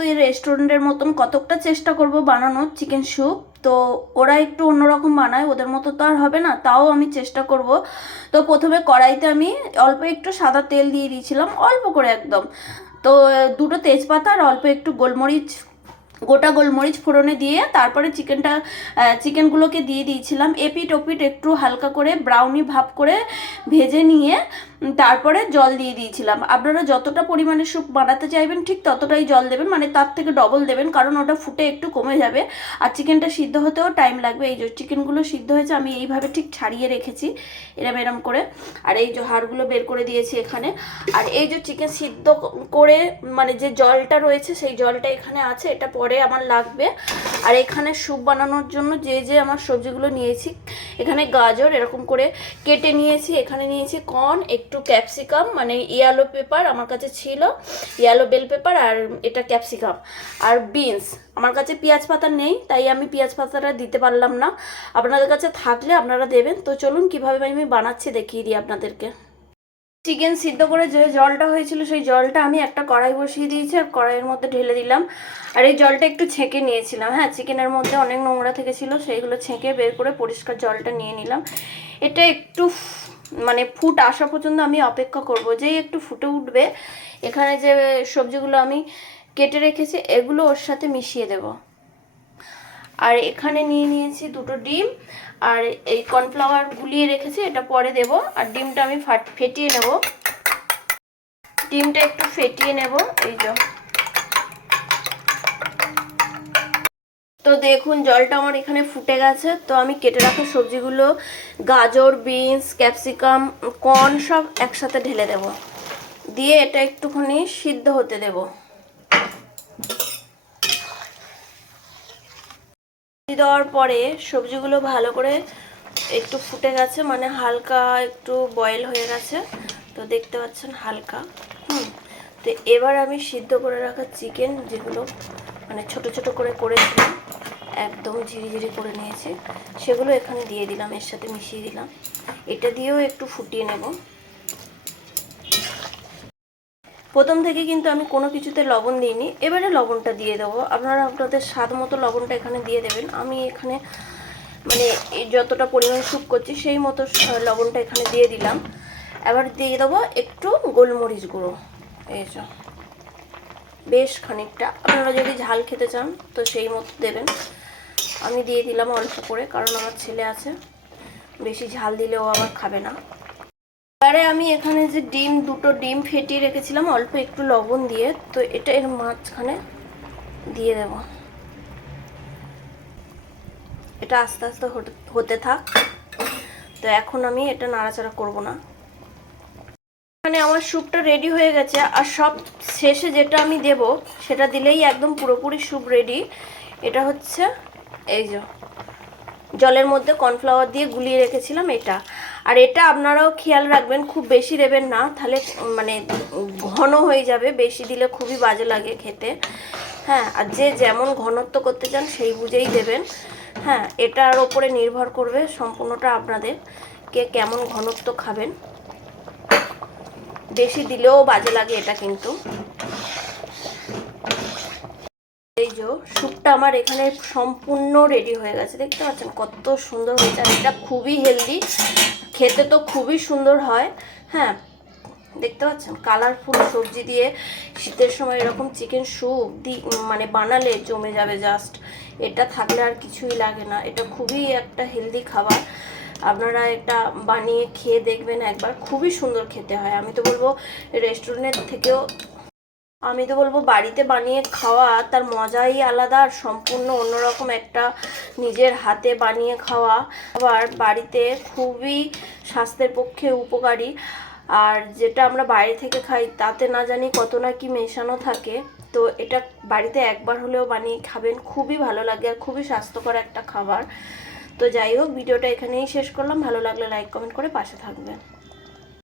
তো এই রেস্টুরেন্টের মতন কতকটা চেষ্টা করব বানানোর চিকেন স্যুপ তো ওরা একটু অন্যরকম বানায়, ওদের মতো তো আর হবে না, তাও আমি চেষ্টা করব। তো প্রথমে কড়াইতে আমি অল্প একটু সাদা তেল দিয়ে দিয়েছিলাম, অল্প করে একদম। তো দুটো তেজপাতা আর অল্প একটু গোলমরিচ গোটা গোলমরিচ ফোড়নে দিয়ে তারপরে চিকেনটা চিকেনগুলোকে দিয়ে দিয়েছিলাম। এপিট ওপিট একটু হালকা করে ব্রাউনি ভাব করে ভেজে নিয়ে তারপরে জল দিয়ে দিয়েছিলাম। আপনারা যতটা পরিমাণে স্যুপ বানাতে চাইবেন ঠিক ততটাই জল দেবেন মানে তার থেকে ডবল দেবেন, কারণ ওটা ফুটে একটু কমে যাবে। আর চিকেনটা সিদ্ধ হতেও টাইম লাগবে। এই যে চিকেনগুলো সিদ্ধ হয়েছে, আমি এইভাবে ঠিক ছাড়িয়ে রেখেছি, এরম এরম করে। আর এই যে হাড়গুলো বের করে দিয়েছি এখানে। আর এই যে চিকেন সিদ্ধ করে মানে যে জলটা রয়েছে, সেই জলটা এখানে আছে, এটা পরে আমার লাগবে। আর এখানে স্যুপ বানানোর জন্য যে যে আমার সবজিগুলো নিয়েছি, এখানে গাজর এরকম করে কেটে নিয়েছি। এখানে নিয়েছি কর্ন, একটু ক্যাপসিকাম মানে ইয়ালো পেপার আমার কাছে ছিল, ইয়ালো বেল পেপার আর এটা ক্যাপসিকাম। আর বিনস, আমার কাছে পেঁয়াজ পাতা নেই, তাই আমি পেঁয়াজ পাতাটা দিতে পারলাম না। আপনাদের কাছে থাকলে আপনারা দেবেন। তো চলুন কীভাবে আমি বানাচ্ছি দেখিয়ে দিই আপনাদেরকে। চিকেন সিদ্ধ করে যে জলটা হয়েছিল, সেই জলটা আমি একটা কড়াই বসিয়ে দিয়েছি আর কড়াইয়ের মধ্যে ঢেলে দিলাম। আর এই জলটা একটু ছেঁকে নিয়েছিলাম হ্যাঁ চিকেনের মধ্যে অনেক নোংরা থেকে ছিল সেইগুলো ছেঁকে বের করে পরিষ্কার জলটা নিয়ে নিলাম। এটা একটু মানে ফুট আসা পর্যন্ত আমি অপেক্ষা করব, যেই একটু ফুটে উঠবে, এখানে যে সবজিগুলো আমি কেটে রেখেছি, এগুলো ওর সাথে মিশিয়ে দেবো। আর এখানে নিয়ে নিয়েছি দুটো ডিম। আর এই কর্নফ্লাওয়ার গুলিয়ে রেখেছি, এটা পরে দেব। আর ডিমটা আমি ফাট, ফেটিয়ে নেব। ডিমটা একটু ফেটিয়ে নেব, এই যে। তো দেখুন, জলটা আমার এখানে ফুটে গেছে। তো আমি কেটে রাখা সবজিগুলো, গাজর, বিনস, ক্যাপসিকাম, কর্ন সব একসাথে ঢেলে দেব। দিয়ে এটা একটুখানি সিদ্ধ হতে দেবো। দেওয়ার পরে সবজিগুলো ভালো করে একটু ফুটে গেছে মানে হালকা একটু বয়েল হয়ে গেছে। তো দেখতে পাচ্ছেন হালকা, হুম। তো এবার আমি সিদ্ধ করে রাখা চিকেন যেগুলো মানে ছোট ছোট করে করেছিলাম, একদম ঝিরিঝিরি করে নিয়েছি, সেগুলো এখানে দিয়ে দিলাম, এর সাথে মিশিয়ে দিলাম। এটা দিয়েও একটু ফুটিয়ে নেব। প্রথম থেকে কিন্তু আমি কোনো কিছুতে লবণ দিইনি। এবারে লবণটা দিয়ে দেবো। আপনারা আপনাদের স্বাদ মতো লবণটা এখানে দিয়ে দেবেন। আমি এখানে মানে যতটা পরিমাণ স্যুপ করছি, সেই মতো লবণটা এখানে দিয়ে দিলাম। এবার দিয়ে দেবো একটু গোলমরিচ গুঁড়ো। এই যে, বেশ খানিকটা। আপনারা যদি ঝাল খেতে চান, তো সেই মতো দেবেন। আমি দিয়ে দিলাম অল্প করে, কারণ আমার ছেলে আছে। বেশি ঝাল দিলেও আবার খাবে না। এবারে আমি এখানে যে ডিম, দুটো ডিম ফেটিয়ে রেখেছিলাম, অল্প একটু লবণ দিয়ে, তো এটা এর মাঝখানে দিয়ে দেব। এটা আস্তে আস্তে হতে- থাক। তো এখন আমি এটা নাড়াচাড়া করব না। এখানে আমার স্যুপটা রেডি হয়ে গেছে, আর সব শেষে যেটা আমি দেব, সেটা দিলেই একদম পুরোপুরি স্যুপ রেডি এটা হচ্ছে, এই যে, জলের মধ্যে কর্নফ্লাওয়ার দিয়ে গুলিয়ে রেখেছিলাম এটা। আর এটা আপনারাও খেয়াল রাখবেন, খুব বেশি দেবেন না, তাহলে মানে ঘন হয়ে যাবে, বেশি দিলে খুবই বাজে লাগে খেতে। হ্যাঁ আর যে যেমন ঘনত্ব করতে চান, সেই বুঝেই দেবেন। হ্যাঁ এটার ওপরে নির্ভর করবে সম্পূর্ণটা আপনাদের, কে কেমন ঘনত্ব খাবেন। বেশি দিলেও বাজে লাগে এটা কিন্তু। এই যে, স্যুপটা আমার এখানে সম্পূর্ণ রেডি হয়ে গেছে, দেখতে পাচ্ছেন কত সুন্দর হয়েছে, আর এটা খুবই হেলদি। খেতে তো খুবই সুন্দর হয়। হ্যাঁ দেখতে পাচ্ছেন? কালারফুল সবজি দিয়ে শীতের সময় এরকম চিকেন স্যুপ দি মানে বানালে জমে যাবে জাস্ট এটা থাকলে আর কিছুই লাগে না। এটা খুবই একটা হেলদি খাবার। আপনারা এটা বানিয়ে খেয়ে দেখবেন একবার। খুবই সুন্দর খেতে হয়। আমি তো বলব রেস্টুরেন্টের থেকেও আমি তো বলব বাড়িতে বানিয়ে খাওয়া তার মজাই আলাদা আর সম্পূর্ণ অন্যরকম একটা নিজের হাতে বানিয়ে খাওয়া। আবার বাড়িতে খুবই স্বাস্থ্যের পক্ষে উপকারী। আর যেটা আমরা বাইরে থেকে খাই তাতে না জানি কত না কি মেশানো থাকে। তো এটা বাড়িতে একবার হলেও বানিয়ে খাবেন, খুবই ভালো লাগে আর খুবই স্বাস্থ্যকর একটা খাবার। তো যাই হোক, ভিডিওটা এখানেই শেষ করলাম। ভালো লাগলে লাইক কমেন্ট করে পাশে থাকবেন।